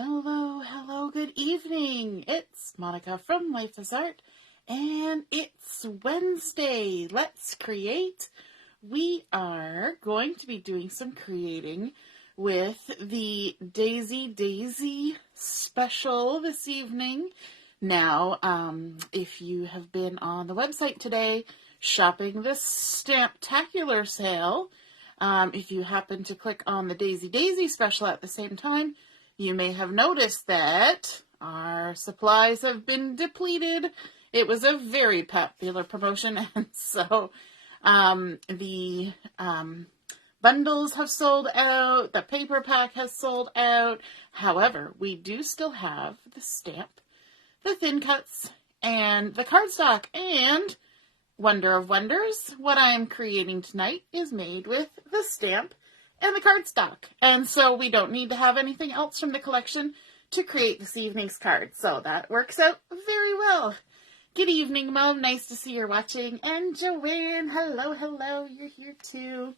Hello, hello, good evening. It's Monica from Life is Art, and it's Wednesday. Let's create. We are going to be doing some creating with the Daisy special this evening. Now, if you have been on the website today shopping this Stamptacular sale, if you happen to click on the Daisy special at the same time, you may have noticed that our supplies have been depleted. It was a very popular promotion, and so the bundles have sold out, the paper pack has sold out. However, we do still have the stamp, the thin cuts, and the cardstock. And wonder of wonders, what I'm creating tonight is made with the stamp and the cardstock. And so we don't need to have anything else from the collection to create this evening's card. So that works out very well. Good evening, Mom. Nice to see you're watching. And Joanne, hello, you're here too.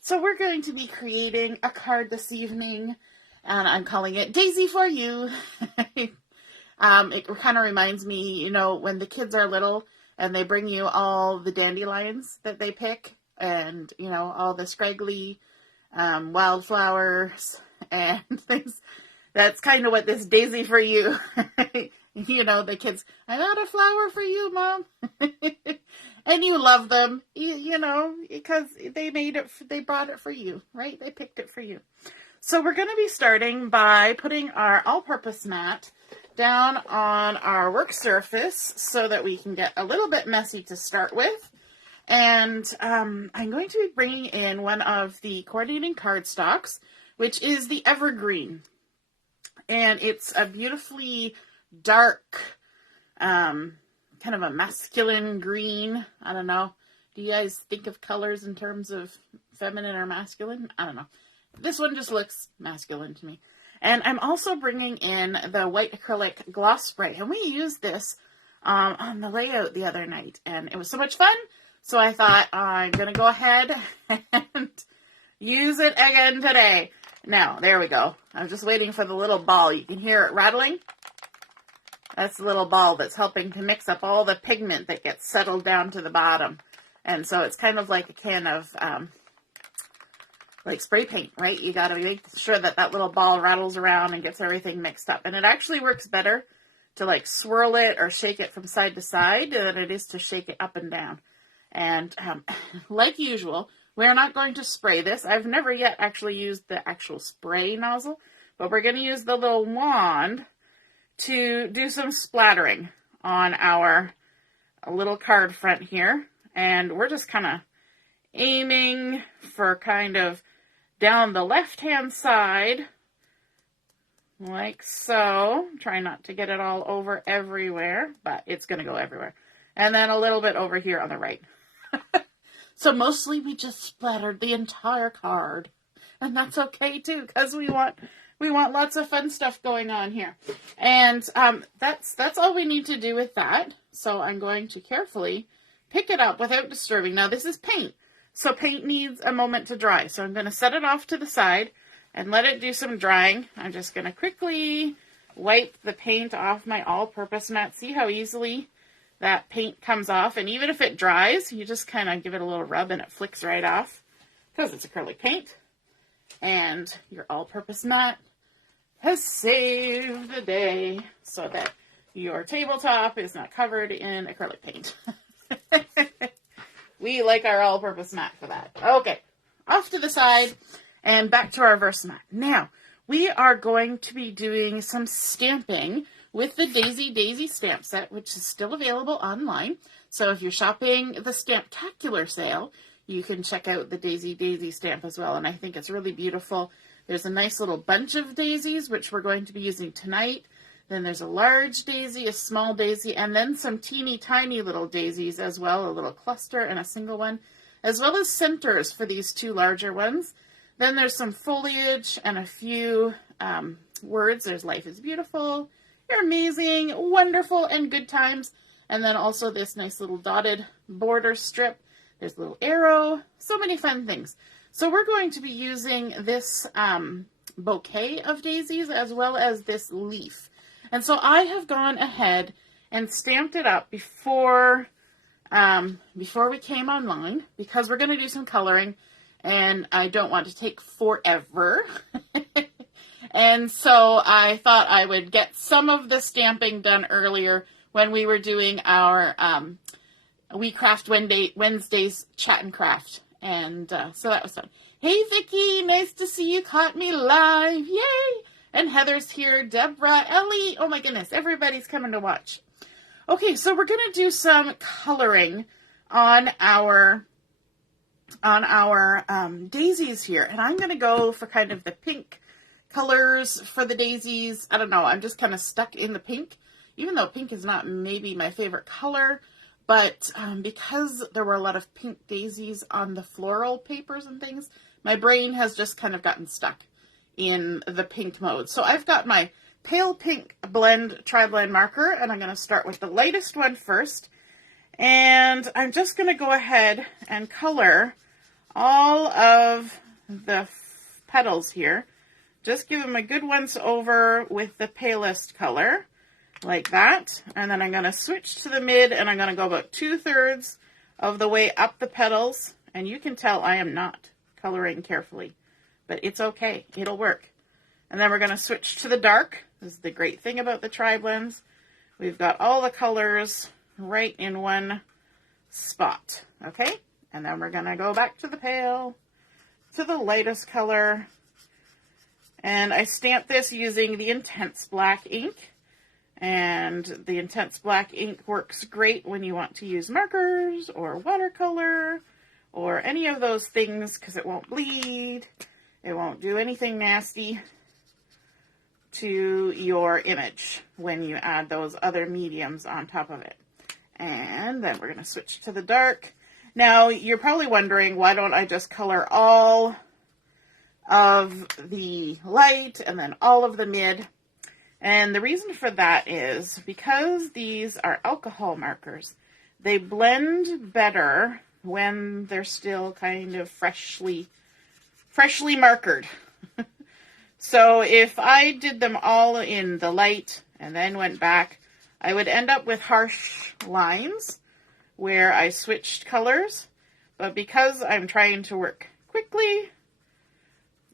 So we're going to be creating a card this evening, and I'm calling it Daisy for You. It kind of reminds me, when the kids are little and they bring you all the dandelions that they pick and, all the scraggly wildflowers and things. That's kind of what this Daisy for You, the kids, I got a flower for you, Mom. And you love them, because they brought it for you, right? They picked it for you. So we're going to be starting by putting our all-purpose mat down on our work surface so that we can get a little bit messy to start with. And I'm going to be bringing in one of the coordinating cardstocks, which is the evergreen. And it's a beautifully dark, kind of a masculine green. I don't know. Do you guys think of colors in terms of feminine or masculine? I don't know. This one just looks masculine to me. And I'm also bringing in the white acrylic gloss spray. And we used this on the layout the other night. And it was so much fun. So I thought, I'm going to go ahead and use it again today. Now, there we go. I'm just waiting for the little ball. You can hear it rattling. That's the little ball that's helping to mix up all the pigment that gets settled down to the bottom. And so it's kind of like a can of like spray paint, right? You got to make sure that little ball rattles around and gets everything mixed up. And it actually works better to like swirl it or shake it from side to side than it is to shake it up and down. And like usual, we're not going to spray this. I've never yet actually used the actual spray nozzle, but we're going to use the little wand to do some splattering on our little card front here. And we're just kind of aiming for kind of down the left-hand side, like so. Try not to get it all over everywhere, but it's going to go everywhere. And then a little bit over here on the right. So mostly we just splattered the entire card. And that's okay too, because we want lots of fun stuff going on here. And that's all we need to do with that. So I'm going to carefully pick it up without disturbing. Now this is paint. So paint needs a moment to dry. So I'm going to set it off to the side and let it do some drying. I'm just going to quickly wipe the paint off my all-purpose mat. See how easily that paint comes off. And even if it dries, you just kind of give it a little rub and it flicks right off because it's acrylic paint. And your all-purpose mat has saved the day so that your tabletop is not covered in acrylic paint. We like our all-purpose mat for that. Okay, off to the side and back to our verse mat. Now, we are going to be doing some stamping with the Daisy stamp set, which is still available online. So if you're shopping the Stamptacular sale, you can check out the Daisy stamp as well. And I think it's really beautiful. There's a nice little bunch of daisies, which we're going to be using tonight. Then there's a large daisy, a small daisy, and then some teeny tiny little daisies as well, a little cluster and a single one, as well as centers for these two larger ones. Then there's some foliage and a few words. There's life is beautiful, you're amazing, wonderful, and good times. And then also this nice little dotted border strip. There's a little arrow. So many fun things. So we're going to be using this bouquet of daisies as well as this leaf. And so I have gone ahead and stamped it up before we came online, because we're going to do some coloring and I don't want to take forever. And so I thought I would get some of the stamping done earlier when we were doing our We Craft Wednesdays chat and craft. And so that was fun. Hey, Vicky, nice to see you. Caught me live. Yay. And Heather's here. Deborah, Ellie. Oh my goodness, everybody's coming to watch. Okay, so we're going to do some coloring on our daisies here. And I'm going to go for kind of the pink colors for the daisies. I don't know. I'm just kind of stuck in the pink, even though pink is not maybe my favorite color. But because there were a lot of pink daisies on the floral papers and things, my brain has just kind of gotten stuck in the pink mode. So I've got my pale pink tri-blend marker, and I'm going to start with the lightest one first. And I'm just going to go ahead and color all of the petals here. Just give them a good once over with the palest color, like that. And then I'm going to switch to the mid, and I'm going to go about 2/3 of the way up the petals. And you can tell I am not coloring carefully, but it's okay. It'll work. And then we're going to switch to the dark. This is the great thing about the tri-blends. We've got all the colors right in one spot. Okay? And then we're going to go back to the pale, to the lightest color. And I stamped this using the Intense Black ink. And the Intense Black ink works great when you want to use markers or watercolor or any of those things, because it won't bleed. It won't do anything nasty to your image when you add those other mediums on top of it. And then we're going to switch to the dark. Now, you're probably wondering, why don't I just color all of the light and then all of the mid? And the reason for that is because these are alcohol markers. They blend better when they're still kind of freshly markered. So if I did them all in the light and then went back, I would end up with harsh lines where I switched colors. But because I'm trying to work quickly,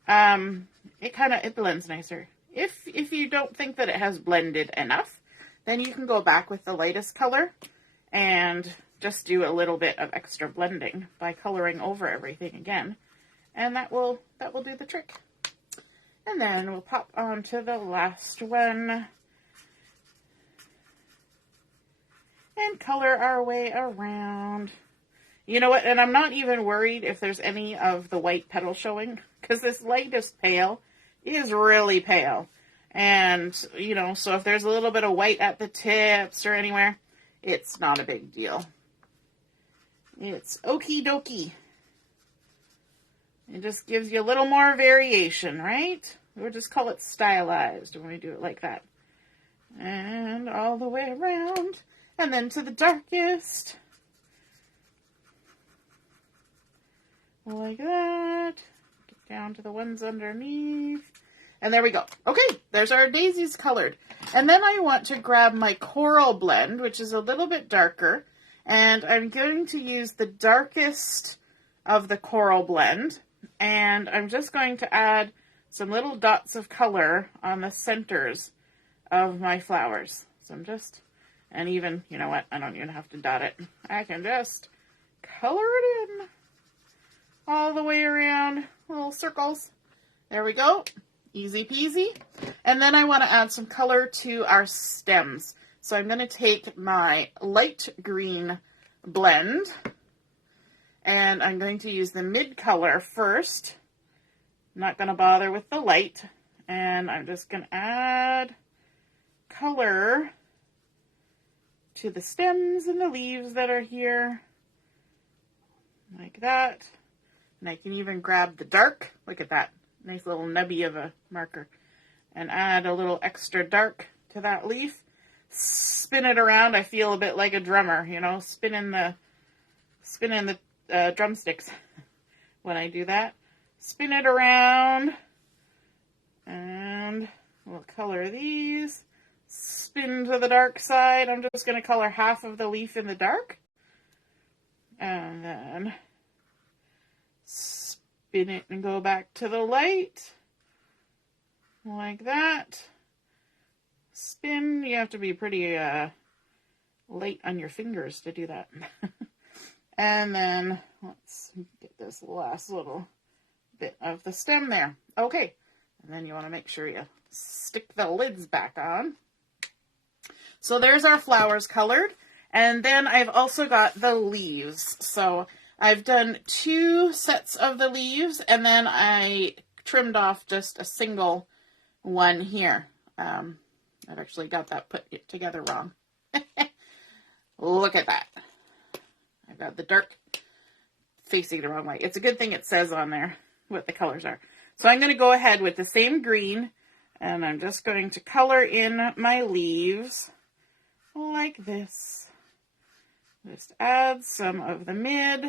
it blends nicer. If you don't think that it has blended enough, then you can go back with the lightest color and just do a little bit of extra blending by coloring over everything again. And that will do the trick. And then we'll pop on to the last one and color our way around. You know what? And I'm not even worried if there's any of the white petal showing, because this lightest pale is really pale. And, you know, so if there's a little bit of white at the tips or anywhere, it's not a big deal. It's okie dokie. It just gives you a little more variation, right? We'll just call it stylized when we do it like that. And all the way around. And then to the darkest. Like that. Get down to the ones underneath. And there we go. Okay, there's our daisies colored. And then I want to grab my coral blend, which is a little bit darker. And I'm going to use the darkest of the coral blend. And I'm just going to add some little dots of color on the centers of my flowers. So and even, you know what, I don't even have to dot it. I can just color it in all the way around, little circles. There we go. Easy peasy. And then I want to add some color to our stems. So I'm going to take my light green blend and I'm going to use the mid color first. I'm not going to bother with the light. And I'm just going to add color to the stems and the leaves that are here. Like that. And I can even grab the dark. Look at that. Nice little nubby of a marker. And add a little extra dark to that leaf. Spin it around. I feel a bit like a drummer, you know, spinning the drumsticks when I do that. Spin it around color these. Spin to the dark side. I'm just going to color half of the leaf in the dark. And then spin it and go back to the light. Like that. Spin. You have to be pretty light on your fingers to do that. And then let's get this last little bit of the stem there. Okay. And then you want to make sure you stick the lids back on. So there's our flowers colored. And then I've also got the leaves. So I've done 2 sets of the leaves, and then I trimmed off just a single one here. I've actually got that put together wrong. Look at that. I've got the dark facing the wrong way. It's a good thing it says on there what the colors are. So I'm going to go ahead with the same green, and I'm just going to color in my leaves like this. Just add some of the mid,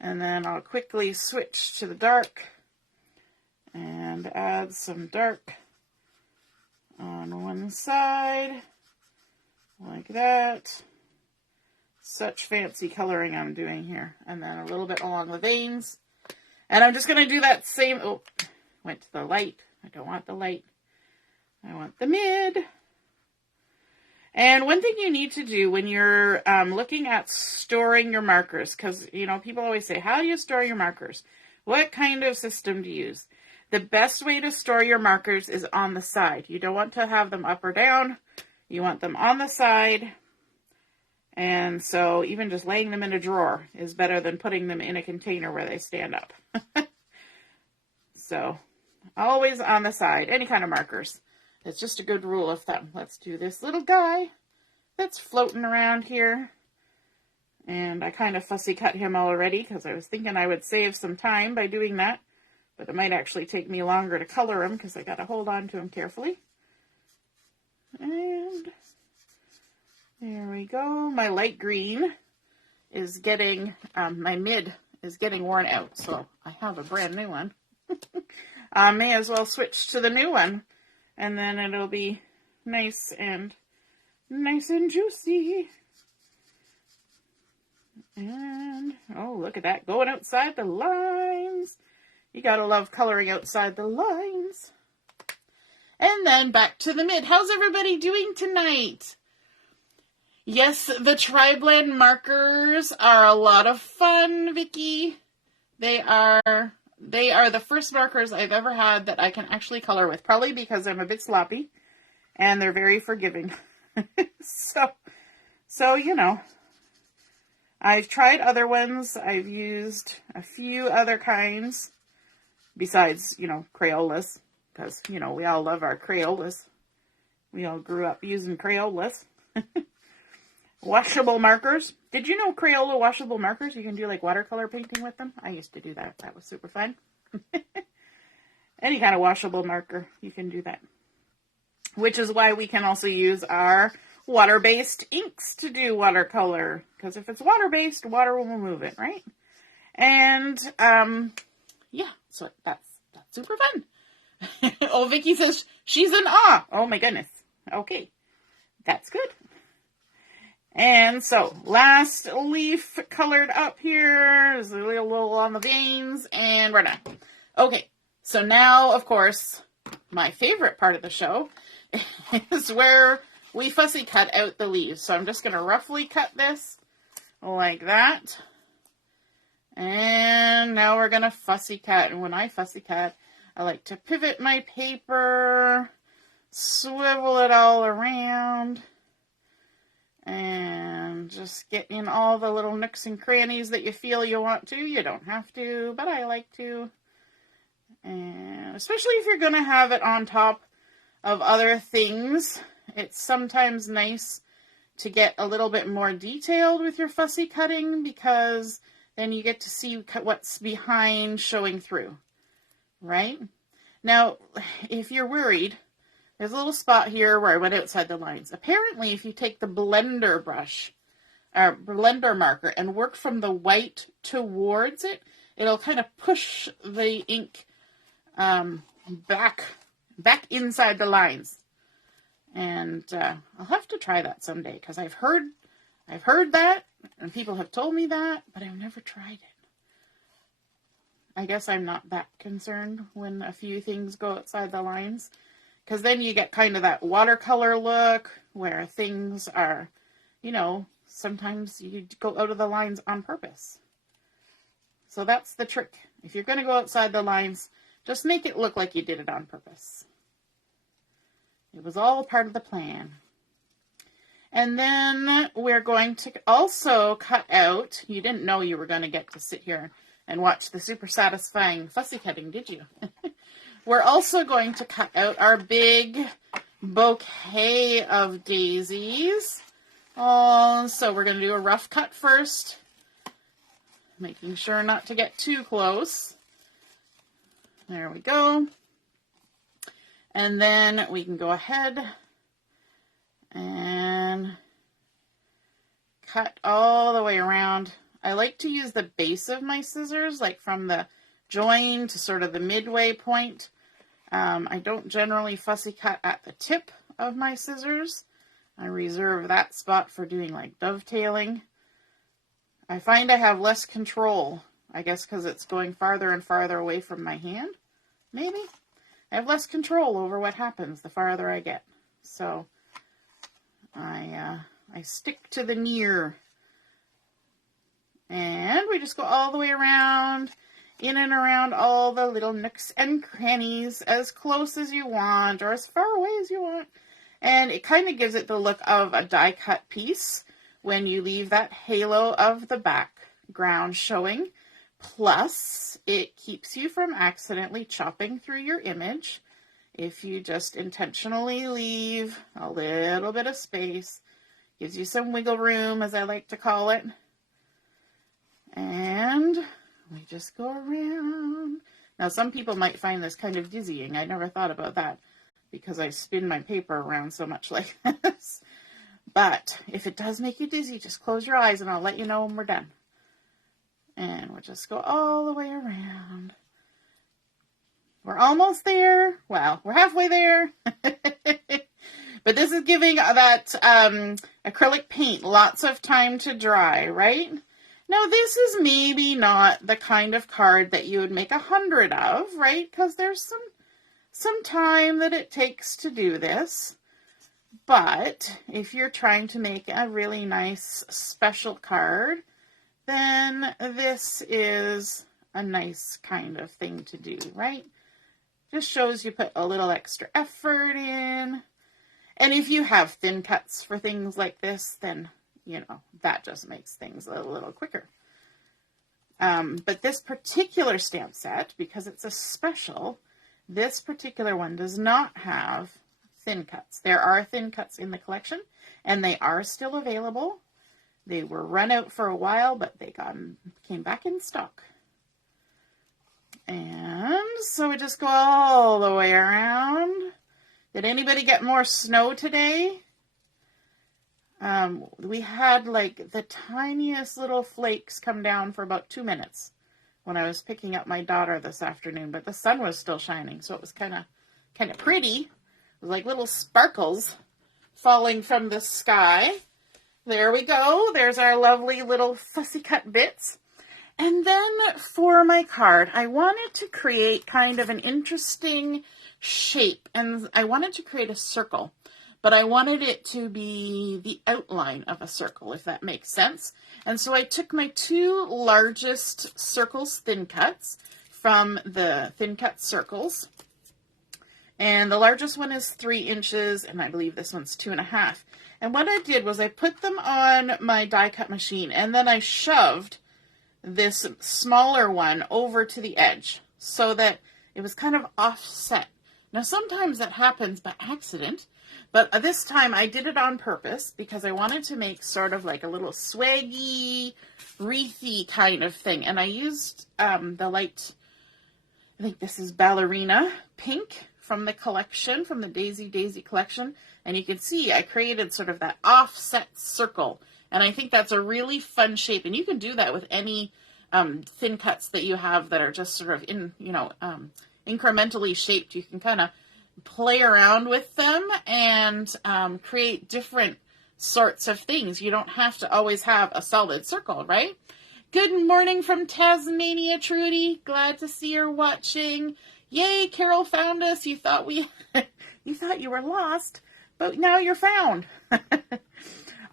and then I'll quickly switch to the dark and add some dark on one side, like that. Such fancy coloring I'm doing here. And then a little bit along the veins. And I'm just going to do that same, oh, went to the light. I don't want the light. I want the mid. And one thing you need to do when you're looking at storing your markers, because, you know, people always say, how do you store your markers? What kind of system do you use? The best way to store your markers is on the side. You don't want to have them up or down. You want them on the side. And so even just laying them in a drawer is better than putting them in a container where they stand up. So always on the side, any kind of markers. It's just a good rule of thumb. Let's do this little guy that's floating around here. And I kind of fussy cut him already because I was thinking I would save some time by doing that. But it might actually take me longer to color him because I got to hold on to him carefully. And there we go. My light green is getting, my mid is getting worn out. So I have a brand new one. May as well switch to the new one. And then it'll be nice and juicy. And, oh, look at that. Going outside the lines. You gotta love coloring outside the lines. And then back to the mid. How's everybody doing tonight? Yes, the tri-blend markers are a lot of fun, Vicky. They are the first markers I've ever had that I can actually color with, probably because I'm a bit sloppy, and they're very forgiving. So, you know, I've tried other ones. I've used a few other kinds besides, you know, Crayolas, because, you know, we all love our Crayolas. We all grew up using Crayolas. Washable markers. Did you know Crayola washable markers? You can do like watercolor painting with them. I used to do that. That was super fun. Any kind of washable marker, you can do that. Which is why we can also use our water-based inks to do watercolor. Because if it's water-based, water will move it, right? And, yeah, so that's super fun. Oh, Vicky says she's in awe. Oh my goodness. Okay. That's good. And so, last leaf colored up here. There's a little on the veins, and we're done. Okay, so now, of course, my favorite part of the show is where we fussy cut out the leaves. So I'm just going to roughly cut this like that. And now we're going to fussy cut. And when I fussy cut, I like to pivot my paper, swivel it all around, and just get in all the little nooks and crannies that you feel you want to. You don't have to, but I like to. And especially if you're going to have it on top of other things, it's sometimes nice to get a little bit more detailed with your fussy cutting, because then you get to see what's behind showing through, right? Now, if you're worried, there's a little spot here where I went outside the lines. Apparently, if you take the blender brush, or blender marker, and work from the white towards it, it'll kind of push the ink back back inside the lines. And I'll have to try that someday, because I've heard that, and people have told me that, but I've never tried it. I guess I'm not that concerned when a few things go outside the lines, because then you get kind of that watercolor look where things are, you know, sometimes you go out of the lines on purpose. So that's the trick. If you're going to go outside the lines, just make it look like you did it on purpose. It was all part of the plan. And then we're going to also cut out, you didn't know you were going to get to sit here and watch the super satisfying fussy cutting, did you? We're also going to cut out our big bouquet of daisies. So we're going to do a rough cut first, making sure not to get too close. There we go. And then we can go ahead and cut all the way around. I like to use the base of my scissors, like from the join to sort of the midway point. I don't generally fussy cut at the tip of my scissors. I reserve that spot for doing like dovetailing. I find I have less control, I guess because it's going farther and farther away from my hand, maybe. I have less control over what happens the farther I get. So I stick to the near. And we just go all the way around, in and around all the little nooks and crannies, as close as you want, or as far away as you want. And it kind of gives it the look of a die cut piece when you leave that halo of the background showing. Plus, it keeps you from accidentally chopping through your image if you just intentionally leave a little bit of space. Gives you some wiggle room, as I like to call it. And we just go around. Now, some people might find this kind of dizzying. I never thought about that because I spin my paper around so much like this. But if it does make you dizzy, just close your eyes and I'll let you know when we're done. And we'll just go all the way around. We're almost there. Well, we're halfway there. But this is giving that acrylic paint lots of time to dry, right? Now, this is maybe not the kind of card that you would make 100 of, right? Because there's some time that it takes to do this. But if you're trying to make a really nice special card, then this is a nice kind of thing to do, right? Just shows you put a little extra effort in. And if you have thin cuts for things like this, then, you know, that just makes things a little quicker. But this particular stamp set, because it's a special, this particular one does not have thin cuts. There are thin cuts in the collection, and they are still available. They were run out for a while, but they came back in stock. And so we just go all the way around. Did anybody get more snow today? We had like the tiniest little flakes come down for about 2 minutes when I was picking up my daughter this afternoon, but the sun was still shining, so it was kind of pretty. It was like little sparkles falling from the sky. There we go. There's our lovely little fussy cut bits. And then for my card, I wanted to create kind of an interesting shape, and I wanted to create a circle, but I wanted it to be the outline of a circle, if that makes sense. And so I took my two largest circles thin cuts from the thin cut circles, and the largest one is 3 inches, and I believe this one's 2.5. And what I did was I put them on my die cut machine, and then I shoved this smaller one over to the edge so that it was kind of offset. Now, sometimes that happens by accident, but this time I did it on purpose because I wanted to make sort of like a little swaggy, wreathy kind of thing. And I used the light, I think this is ballerina pink from the collection, from the Daisy collection. And you can see I created sort of that offset circle. And I think that's a really fun shape. And you can do that with any thin cuts that you have that are just sort of incrementally shaped. You can kind of play around with them and create different sorts of things. You don't have to always have a solid circle, right? Good morning from Tasmania, Trudy. Glad to see you're watching. Yay, Carol found us. You thought you thought you were lost, but now you're found.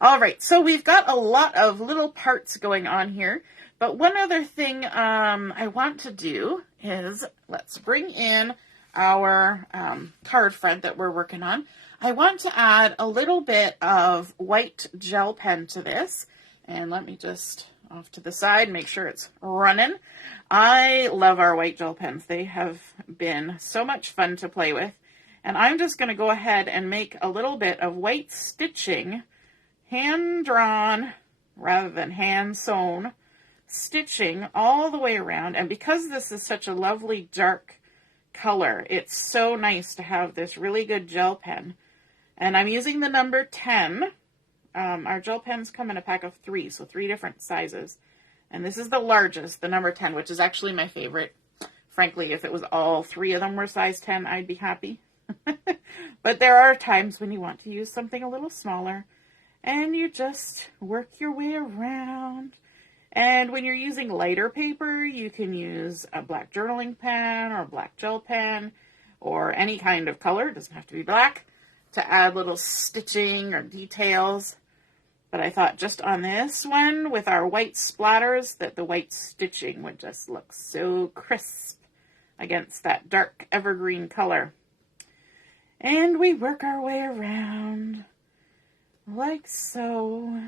All right, so we've got a lot of little parts going on here, but one other thing I want to do is let's bring in our card front that we're working on. I want to add a little bit of white gel pen to this, and let me just off to the side, make sure it's running. I love our white gel pens. They have been so much fun to play with, and I'm just going to go ahead and make a little bit of white stitching, hand-drawn rather than hand-sewn stitching all the way around. And because this is such a lovely dark color, it's so nice to have this really good gel pen. And I'm using the number 10. Our gel pens come in a pack of 3, so 3 different sizes. And this is the largest, the number 10, which is actually my favorite. Frankly, if it was all 3 of them were size 10, I'd be happy. But there are times when you want to use something a little smaller, and you just work your way around. And when you're using lighter paper, you can use a black journaling pen or a black gel pen or any kind of color. It doesn't have to be black, to add little stitching or details. But I thought just on this one with our white splatters that the white stitching would just look so crisp against that dark evergreen color. And we work our way around like so.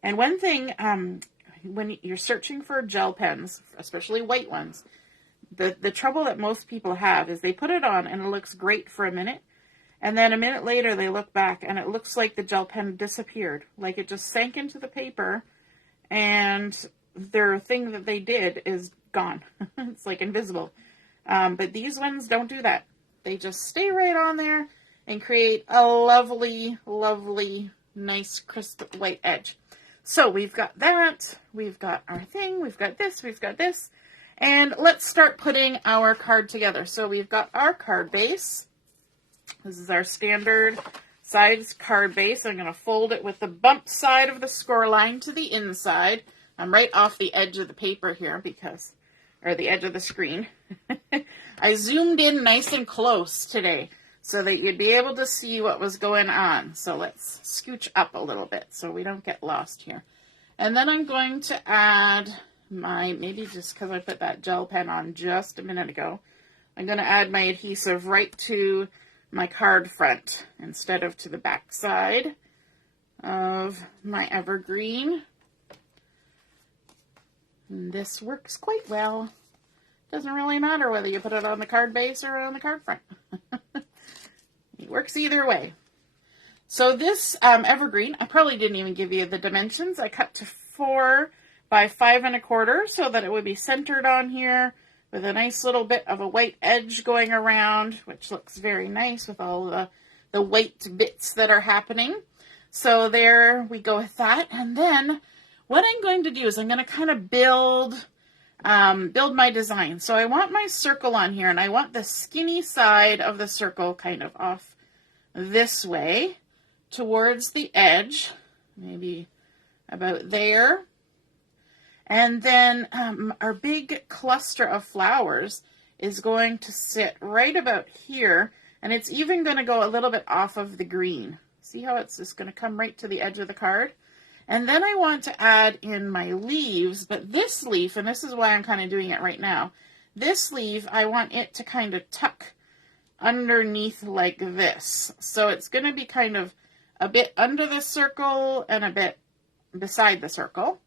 And one thing, when you're searching for gel pens, especially white ones, the trouble that most people have is they put it on and it looks great for a minute, and then a minute later they look back and it looks like the gel pen disappeared, like it just sank into the paper and their thing that they did is gone. It's like invisible. But these ones don't do that. They just stay right on there and create a lovely, lovely, nice, crisp white edge. So we've got that, we've got our thing, we've got this, and let's start putting our card together. So we've got our card base. This is our standard size card base. I'm going to fold it with the bump side of the score line to the inside. I'm right off the edge of the paper here or the edge of the screen. I zoomed in nice and close today so that you'd be able to see what was going on. So let's scooch up a little bit so we don't get lost here. And then I'm going to add maybe just because I put that gel pen on just a minute ago, I'm going to add my adhesive right to my card front instead of to the back side of my evergreen. And this works quite well. Doesn't really matter whether you put it on the card base or on the card front. It works either way. So this evergreen, I probably didn't even give you the dimensions. I cut to 4 by 5 1/4 so that it would be centered on here with a nice little bit of a white edge going around, which looks very nice with all the white bits that are happening. So there we go with that. And then what I'm going to do is I'm going to kind of build my design. So I want my circle on here, and I want the skinny side of the circle kind of off this way towards the edge, maybe about there. And then our big cluster of flowers is going to sit right about here, and it's even going to go a little bit off of the green. See how it's just going to come right to the edge of the card? And then I want to add in my leaves, but this leaf, and this is why I'm kind of doing it right now, this leaf, I want it to kind of tuck underneath like this. So it's going to be kind of a bit under the circle and a bit beside the circle.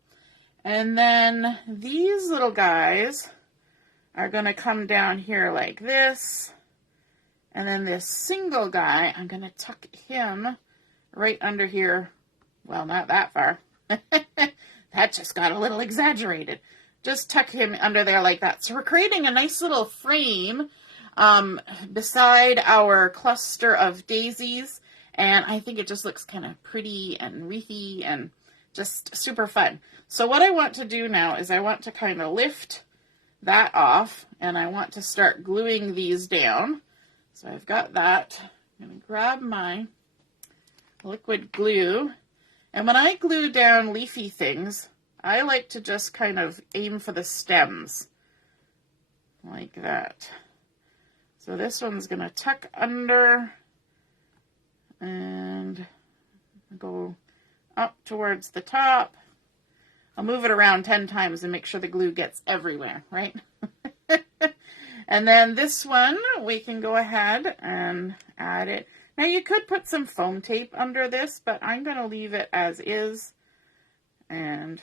And then these little guys are going to come down here like this. And then this single guy, I'm going to tuck him right under here. Well, not that far. That just got a little exaggerated. Just tuck him under there like that. So we're creating a nice little frame beside our cluster of daisies. And I think it just looks kind of pretty and wreathy and just super fun. So what I want to do now is I want to kind of lift that off, and I want to start gluing these down. So I've got that. I'm going to grab my liquid glue. And when I glue down leafy things, I like to just kind of aim for the stems. Like that. So this one's going to tuck under and go up towards the top. I'll move it around 10 times and make sure the glue gets everywhere, right? And then this one, we can go ahead and add it. Now you could put some foam tape under this, but I'm going to leave it as is and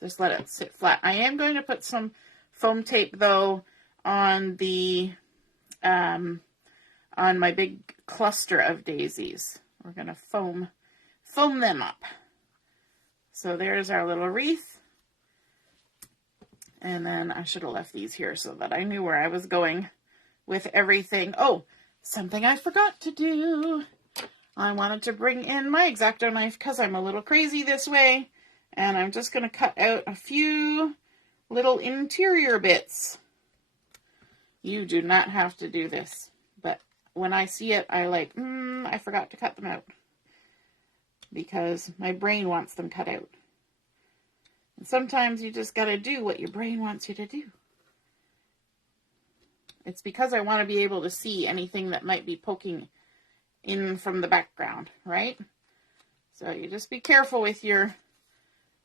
just let it sit flat. I am going to put some foam tape though on the on my big cluster of daisies. We're going to foam them up. So there's our little wreath. And then I should have left these here so that I knew where I was going with everything. Oh, something I forgot to do. I wanted to bring in my X-Acto knife because I'm a little crazy this way. And I'm just going to cut out a few little interior bits. You do not have to do this. But when I see it, I like, I forgot to cut them out. Because my brain wants them cut out. And sometimes you just got to do what your brain wants you to do. It's because I want to be able to see anything that might be poking in from the background, right? So you just be careful with your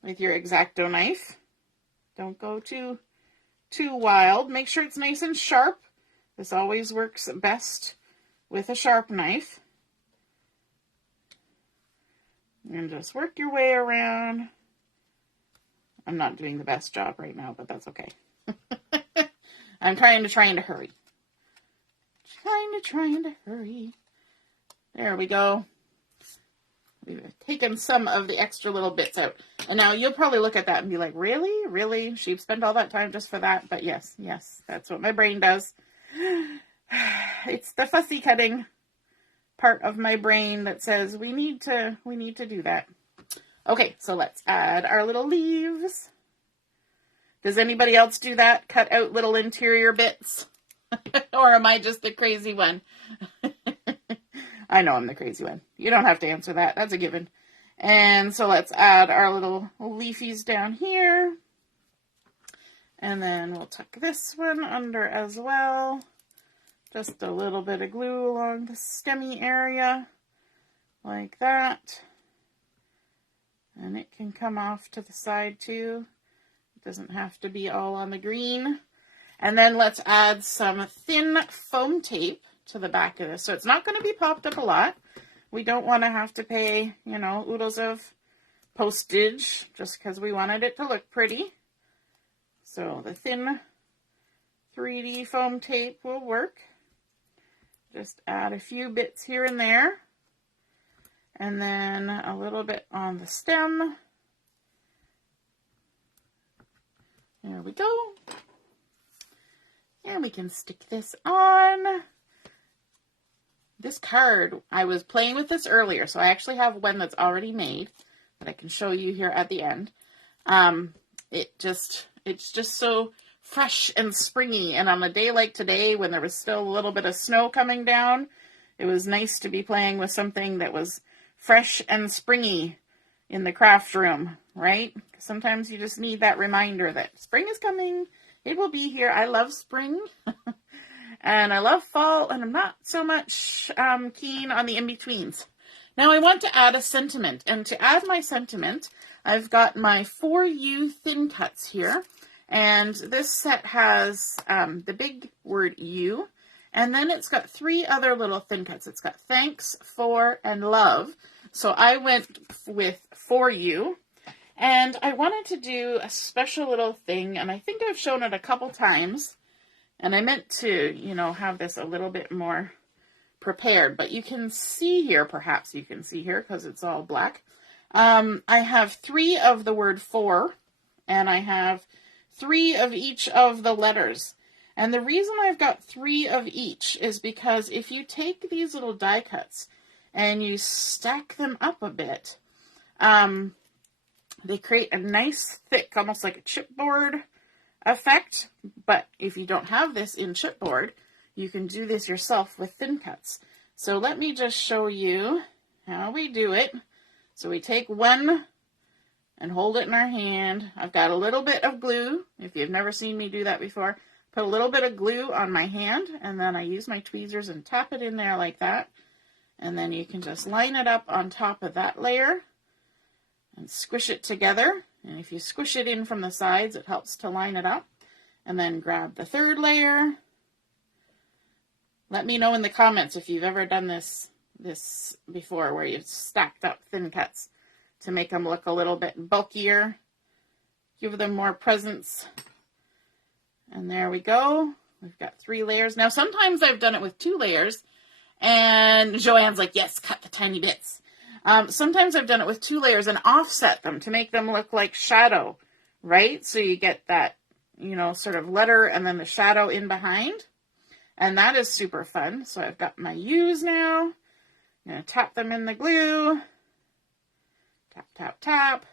X-Acto knife. Don't go too wild. Make sure it's nice and sharp. This always works best with a sharp knife. And just work your way around. I'm not doing the best job right now, but that's okay. I'm trying to hurry. Trying to hurry. There we go. We've taken some of the extra little bits out. And now you'll probably look at that and be like, really? Really? She spent all that time just for that? But yes, that's what my brain does. It's the fussy cutting part of my brain that says we need to do that. Okay, so let's add our little leaves. Does anybody else do that? Cut out little interior bits? Or am I just the crazy one? I know I'm the crazy one. You don't have to answer that. That's a given. And so let's add our little leafies down here. And then we'll tuck this one under as well. Just a little bit of glue along the stemmy area. Like that. And it can come off to the side too. It doesn't have to be all on the green. And then let's add some thin foam tape to the back of this. So it's not going to be popped up a lot. We don't want to have to pay, oodles of postage just because we wanted it to look pretty. So the thin 3D foam tape will work. Just add a few bits here and there. And then a little bit on the stem. There we go. And we can stick this on. This card, I was playing with this earlier, so I actually have one that's already made that I can show you here at the end. It's just so fresh and springy, and on a day like today when there was still a little bit of snow coming down, it was nice to be playing with something that was fresh and springy in the craft room, right? Sometimes you just need that reminder that spring is coming. It will be here. I love spring and I love fall, and I'm not so much keen on the in-betweens. Now I want to add a sentiment, and to add my sentiment, I've got my 4U thin cuts here, and this set has the big word U, and then it's got 3 other little thin cuts. It's got thanks, for, and love. So I went with 4U, and I wanted to do a special little thing, and I think I've shown it a couple times, and I meant to, have this a little bit more prepared, but you can see here, perhaps you can see here because it's all black. I have 3 of the word for, and I have 3 of each of the letters. And the reason I've got 3 of each is because if you take these little die cuts and you stack them up a bit, they create a nice thick, almost like a chipboard effect. But if you don't have this in chipboard, you can do this yourself with thin cuts. So let me just show you how we do it. So we take one and hold it in our hand. I've got a little bit of glue. If you've never seen me do that before, put a little bit of glue on my hand, and then I use my tweezers and tap it in there like that. And then you can just line it up on top of that layer and squish it together. And if you squish it in from the sides, it helps to line it up. And then grab the third layer. Let me know in the comments if you've ever done this before, where you've stacked up thin cuts to make them look a little bit bulkier, give them more presence. And there we go. We've got 3 layers. Now, sometimes I've done it with 2 layers, and Joanne's like, yes, cut the tiny bits. Sometimes I've done it with 2 layers and offset them to make them look like shadow, right? So you get that, you know, sort of letter and then the shadow in behind. And that is super fun. So I've got my U's now. I'm going to tap them in the glue. Tap, tap, tap.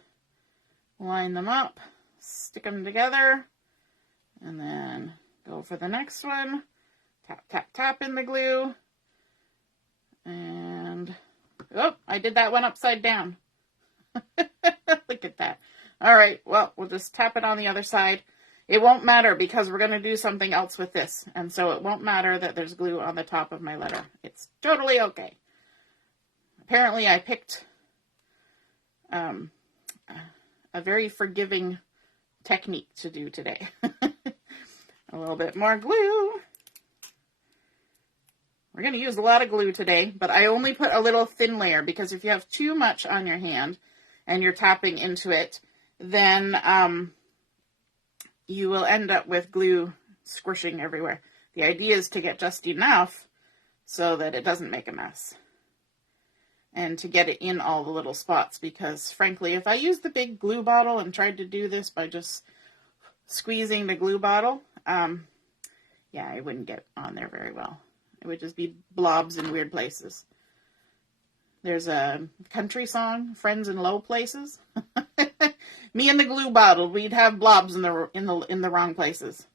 Line them up. Stick them together. And then go for the next one. Tap, tap, tap in the glue. And, oh, I did that one upside down. Look at that. All right, well, we'll just tap it on the other side. It won't matter because we're going to do something else with this. And so it won't matter that there's glue on the top of my letter. It's totally okay. Apparently I picked a very forgiving technique to do today. A little bit more glue. We're going to use a lot of glue today, but I only put a little thin layer because if you have too much on your hand and you're tapping into it, then you will end up with glue squishing everywhere. The idea is to get just enough so that it doesn't make a mess. And to get it in all the little spots, because frankly, if I used the big glue bottle and tried to do this by just squeezing the glue bottle, yeah, it wouldn't get on there very well. It would just be blobs in weird places. There's a country song, Friends in Low Places. Me and the glue bottle, we'd have blobs in the wrong places.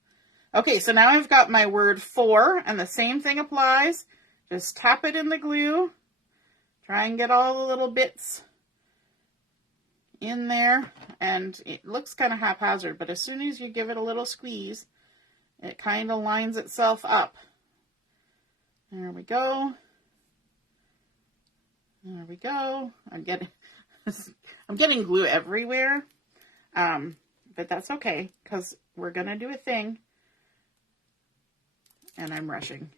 Okay, so now I've got my word for, and the same thing applies. Just tap it in the glue. Try and get all the little bits in there. And it looks kind of haphazard, but as soon as you give it a little squeeze, it kind of lines itself up. There we go. There we go. I'm getting glue everywhere. But that's okay, because we're going to do a thing. And I'm rushing.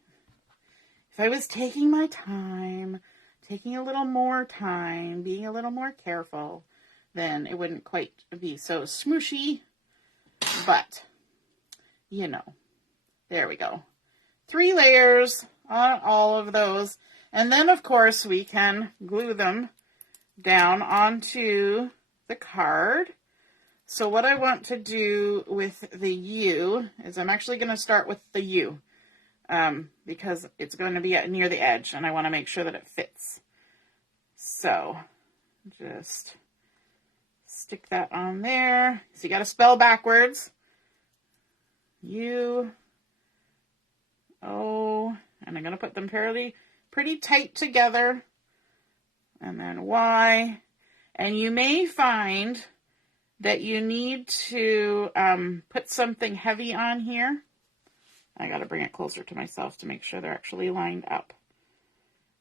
If I was taking my time, taking a little more time, being a little more careful, then it wouldn't quite be so smooshy. But, you know, there we go. 3 layers on all of those. And then, of course, we can glue them down onto the card. So what I want to do with the U is I'm actually going to start with the U because it's going to be near the edge and I want to make sure that it fits. So just stick that on there. So you got to spell backwards. U, O, and I'm going to put them pretty tight together. And then Y. And you may find that you need to put something heavy on here. I got to bring it closer to myself to make sure they're actually lined up.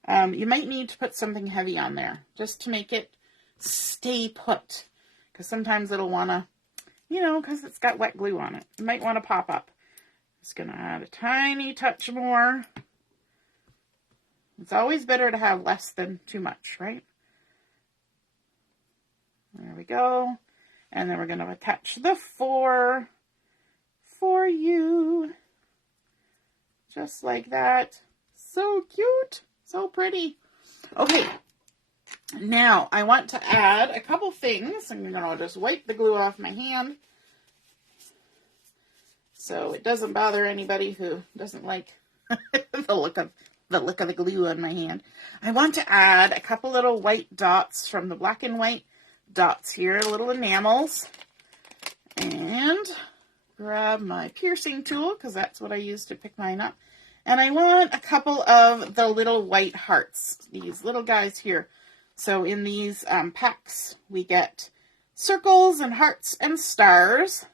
You might need to put something heavy on there just to make it stay put. Because sometimes it'll want to, you know, because it's got wet glue on it. It might want to pop up. Just going to add a tiny touch more. It's always better to have less than too much, right? There we go. And then we're going to attach the for you. Just like that. So cute. So pretty. Okay. Now, I want to add a couple things. I'm going to just wipe the glue off my hand so it doesn't bother anybody who doesn't like the look of the glue on my hand. I want to add a couple little white dots from the black and white dots here, little enamels. And grab my piercing tool, because that's what I use to pick mine up. And I want a couple of the little white hearts, these little guys here. So in these packs, we get circles and hearts and stars.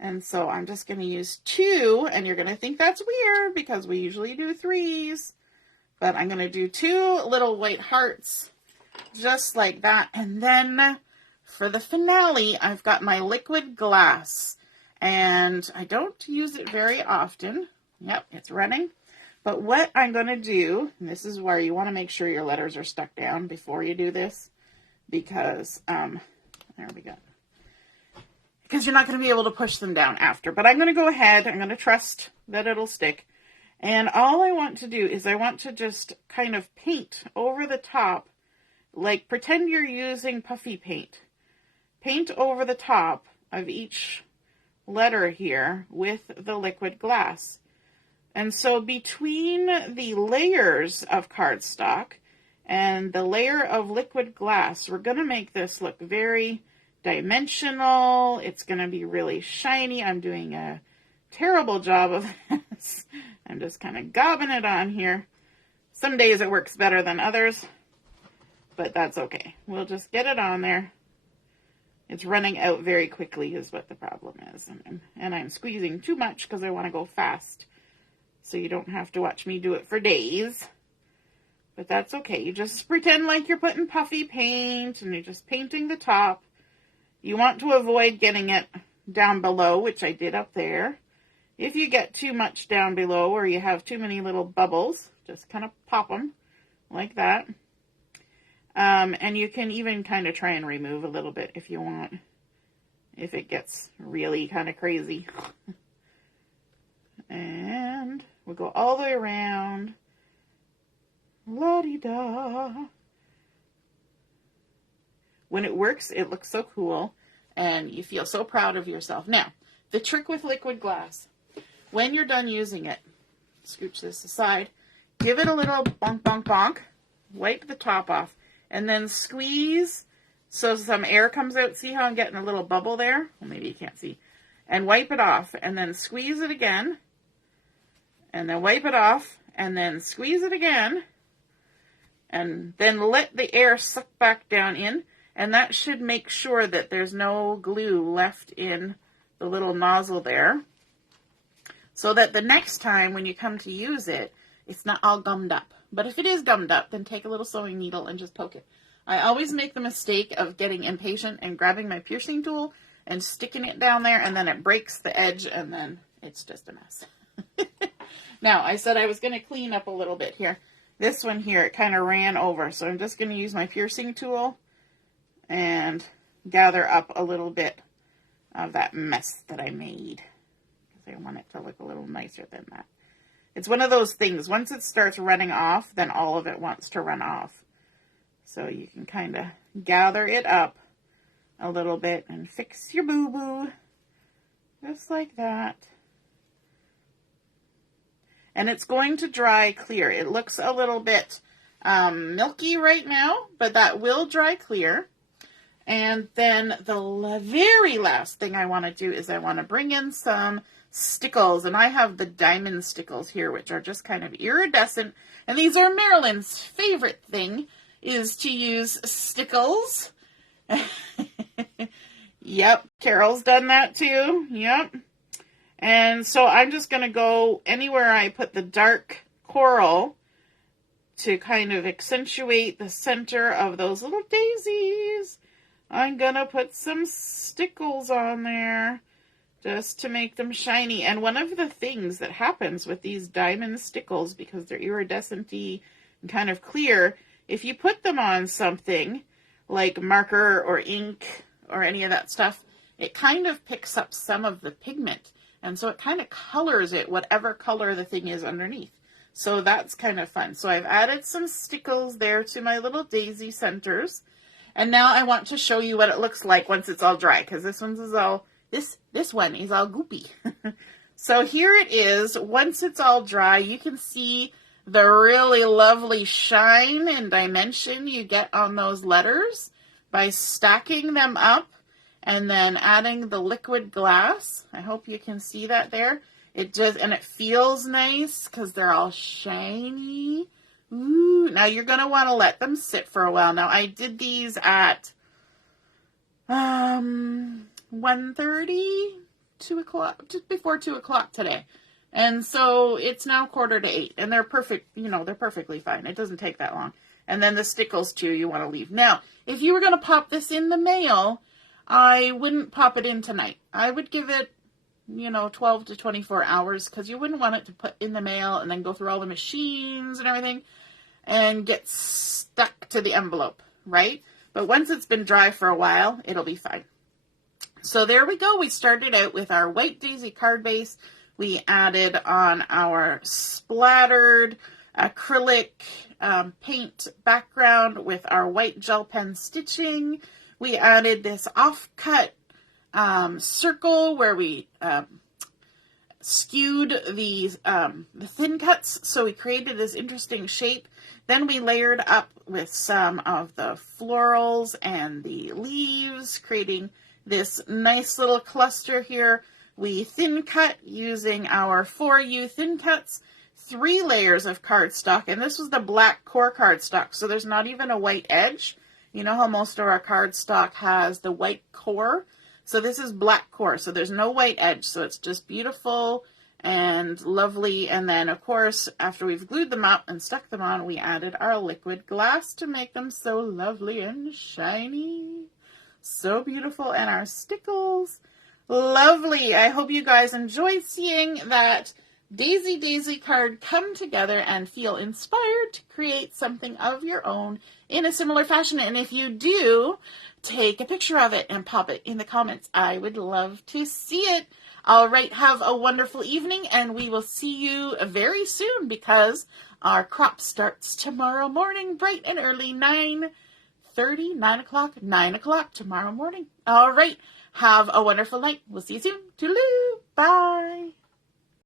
And so I'm just going to use 2, and you're going to think that's weird because we usually do 3s. But I'm going to do 2 little white hearts, just like that. And then for the finale, I've got my liquid glass. And I don't use it very often. Yep, it's running. But what I'm going to do, and this is where you want to make sure your letters are stuck down before you do this, because, there we go. Because you're not going to be able to push them down after. But I'm going to go ahead, I'm going to trust that it'll stick. And all I want to do is I want to just kind of paint over the top, like pretend you're using puffy paint. Paint over the top of each letter here with the liquid glass. And so between the layers of cardstock and the layer of liquid glass, we're going to make this look very dimensional. It's going to be really shiny. I'm doing a terrible job of this. I'm just kind of gobbing it on here. Some days it works better than others, but that's okay. We'll just get it on there. It's running out very quickly is what the problem is. And I'm squeezing too much because I want to go fast. So you don't have to watch me do it for days. But that's okay. You just pretend like you're putting puffy paint and you're just painting the top. You want to avoid getting it down below, which I did up there. If you get too much down below or you have too many little bubbles, just kind of pop them like that. And you can even kind of try and remove a little bit if you want, if it gets really kind of crazy. And we'll go all the way around. La-di-da. When it works, it looks so cool, and you feel so proud of yourself. Now, the trick with liquid glass, when you're done using it, scooch this aside, give it a little bonk, bonk, bonk, wipe the top off, and then squeeze so some air comes out. See how I'm getting a little bubble there? Well, maybe you can't see. And wipe it off, and then squeeze it again, and then wipe it off, and then squeeze it again, and then let the air suck back down in, and that should make sure that there's no glue left in the little nozzle there, so that the next time when you come to use it, it's not all gummed up. But if it is gummed up, then take a little sewing needle and just poke it. I always make the mistake of getting impatient and grabbing my piercing tool and sticking it down there, and then it breaks the edge, and then it's just a mess. Now, I said I was going to clean up a little bit here. This one here, it kind of ran over, so I'm just going to use my piercing tool and gather up a little bit of that mess that I made, because I want it to look a little nicer than that. It's one of those things, once it starts running off, then all of it wants to run off. So you can kind of gather it up a little bit and fix your boo-boo, just like that. And it's going to dry clear. It looks a little bit milky right now, but that will dry clear. And then the very last thing I want to do is I want to bring in some Stickles. And I have the diamond Stickles here, which are just kind of iridescent. And these are Marilyn's favorite thing, is to use Stickles. Yep, Carol's done that too. Yep. And so I'm just going to go anywhere I put the dark coral to kind of accentuate the center of those little daisies. I'm going to put some Stickles on there just to make them shiny. And one of the things that happens with these diamond Stickles, because they're iridescent-y and kind of clear, if you put them on something like marker or ink or any of that stuff, it kind of picks up some of the pigment. And so it kind of colors it, whatever color the thing is underneath. So that's kind of fun. So I've added some Stickles there to my little daisy centers. And now I want to show you what it looks like once it's all dry, because this one is all goopy. So here it is. Once it's all dry, you can see the really lovely shine and dimension you get on those letters by stacking them up and then adding the liquid glass. I hope you can see that there. And it feels nice because they're all shiny. Ooh, now you're going to want to let them sit for a while. Now I did these at 1:30, 2 o'clock, just before 2 o'clock today. And so it's now 7:45, and they're perfect, they're perfectly fine. It doesn't take that long. And then the Stickles too, you want to leave. Now, if you were going to pop this in the mail, I wouldn't pop it in tonight. I would give it 12 to 24 hours, because you wouldn't want it to put in the mail and then go through all the machines and everything and get stuck to the envelope, right? But once it's been dry for a while, it'll be fine. So there we go. We started out with our white daisy card base. We added on our splattered acrylic paint background with our white gel pen stitching. We added this off-cut circle where we skewed the thin cuts, so we created this interesting shape. Then we layered up with some of the florals and the leaves, creating this nice little cluster here. We thin cut using our 4U thin cuts, 3 layers of cardstock, and this was the black core cardstock, so there's not even a white edge. You know how most of our cardstock has the white core? So this is black core, so there's no white edge, so it's just beautiful and lovely. And then, of course, after we've glued them up and stuck them on, we added our liquid glass to make them so lovely and shiny. So beautiful. And our Stickles. Lovely. I hope you guys enjoyed seeing that Daisy card come together and feel inspired to create something of your own in a similar fashion. And if you do, take a picture of it and pop it in the comments. I would love to see it. All right, have a wonderful evening, and we will see you very soon, because our crop starts tomorrow morning, bright and early, 9:30, 9 o'clock tomorrow morning. All right, have a wonderful night. We'll see you soon. Toodaloo. Bye.